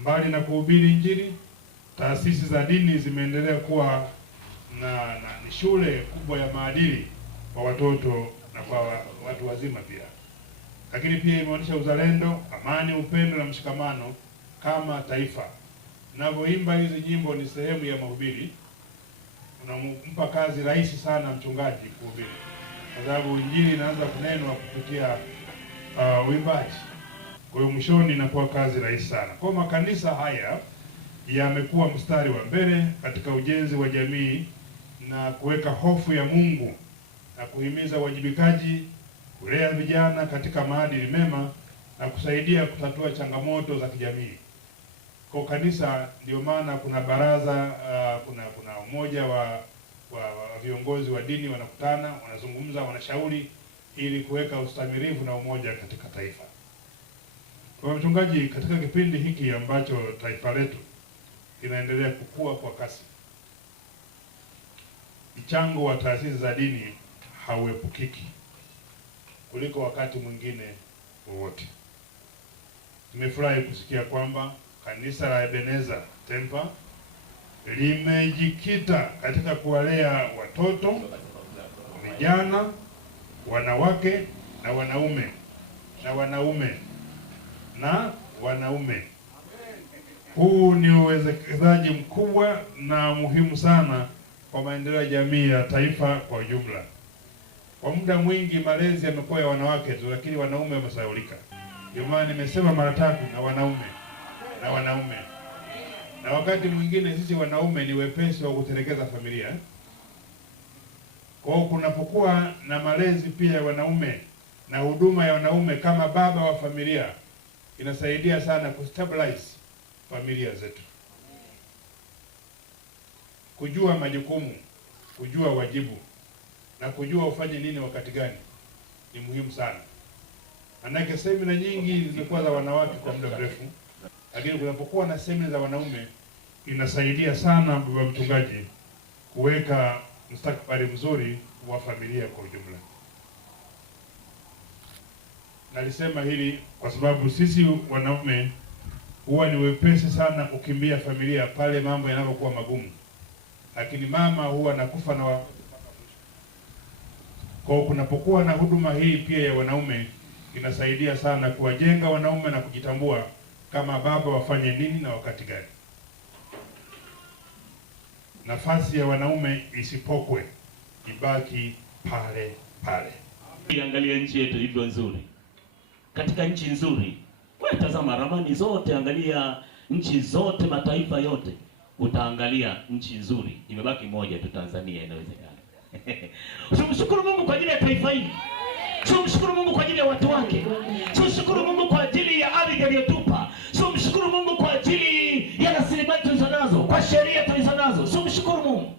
mbali na kuhubiri Injili, taasisi za dini zimeendelea kuwa ni shule kubwa ya maadili kwa watoto na kwa watu wazima pia. Lakini pia imeonyesha uzalendo, amani, upendo na mshikamano kama taifa. Ninavyoimba hizi nyimbo ni sehemu ya mahubiri. Unampa kazi rahisi sana mchungaji kuhubiri, kwa sababu Injili inaanza kunenwa kupitia uimbaji. Kwa hiyo mwishoni inakuwa kazi rahisi sana. Kwa makanisa haya yamekuwa mstari wa mbele katika ujenzi wa jamii na kuweka hofu ya Mungu na kuhimiza uwajibikaji, kulea vijana katika maadili mema na kusaidia kutatua changamoto za kijamii. Kwa kanisa ndio maana kuna baraza kuna umoja wa viongozi wa dini, wanakutana, wanazungumza, wanashauri ili kuweka ustamilivu na umoja katika taifa. Kwa mchungaji, katika kipindi hiki ambacho taifa letu linaendelea kukua kwa kasi, mchango wa taasisi za dini hauepukiki kuliko wakati mwingine wowote. Nimefurahi kusikia kwamba kanisa la Ebenezer Tempa limejikita katika kuwalea watoto, vijana, wanawake na wanaume. Huu ni uwekezaji mkubwa na muhimu sana kwa maendeleo ya jamii ya taifa kwa ujumla. Kwa muda mwingi malezi yamekuwa ya wanawake tu, lakini wanaume wamesahaulika. Ndio maana nimesema mara tatu, na wanaume. Na wakati mwingine sisi wanaume ni wepesi wa kutelekeza familia. Kwa hiyo kunapokuwa na malezi pia ya wanaume na huduma ya wanaume kama baba wa familia, inasaidia sana kustabilize familia zetu. Kujua majukumu, kujua wajibu na kujua ufanye nini wakati gani ni muhimu sana. Manake semina nyingi zilikuwa za wanawake kwa muda mrefu, lakini kunapokuwa na semina za wanaume inasaidia sana baba mchungaji kuweka mustakabali mzuri wa familia kwa ujumla. Nalisema hili kwa sababu sisi wanaume huwa ni wepesi sana kukimbia familia pale mambo yanapokuwa magumu, lakini mama huwa nakufa na kwa kunapokuwa na huduma hii pia ya wanaume inasaidia sana kuwajenga wanaume na kujitambua kama baba wafanye nini na wakati gani. Nafasi ya wanaume isipokwe, ibaki pale pale. Angalia nchi yetu hivyo nzuri. Katika nchi nzuri, wewe tazama ramani zote, angalia nchi zote, mataifa yote, utaangalia nchi nzuri. Imebaki moja tu, Tanzania. Inawezekana. Tumshukuru Mungu kwa ajili ya taifa hili. Tumshukuru Mungu kwa ajili ya watu wake. Tumshukuru Mungu kwa ajili ya ardhi aliyotupa. Tumshukuru Mungu kwa ajili ya rasilimali tulizonazo, kwa sheria tulizonazo. Tumshukuru Mungu.